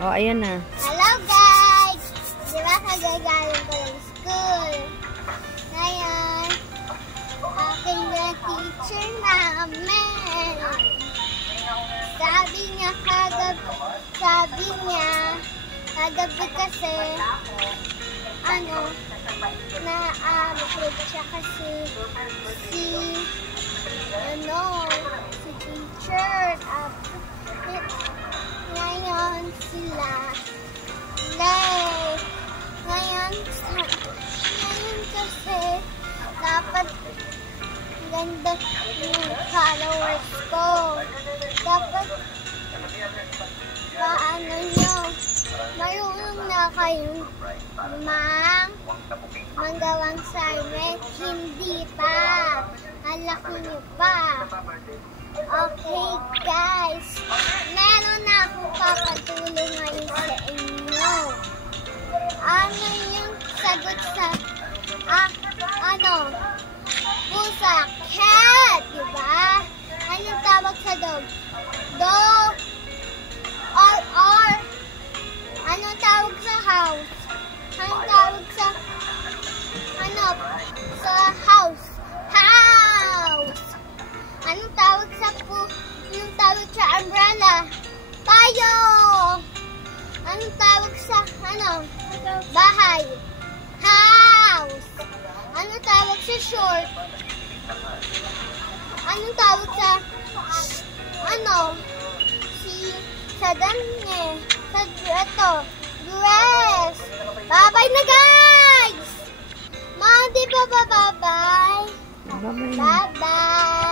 Oh, ayan na. Hello guys! Diba kagagaling ko ng school? Ngayon, aking na teacher namin. Sabi niya, kagabi kasi, na-upload siya kasi si teacher. Ngayon sila late. Ngayon kasi dapat ganda yung followers ko. Dapat paano nyo? Marunong na kayong manggawang assignment? Hindi pa. Malaki nyo pa. Okay guys, meron na akong papatulong ngayon sa inyo. Ano yung sagot sa pusa? Cat, diba? Anong tawag sa dog? Dog. Or anong tawag sa house? Anong tawag sa house? House. Anong tawag sa yung tawag sa umbrella? Tayo. Anong tawag sa bahay? House. Anong tawag sa short? Anong tawag sa sa danye? Sa dress. Bye-bye na guys! Di ba bye-bye? Bye-bye. Bye-bye.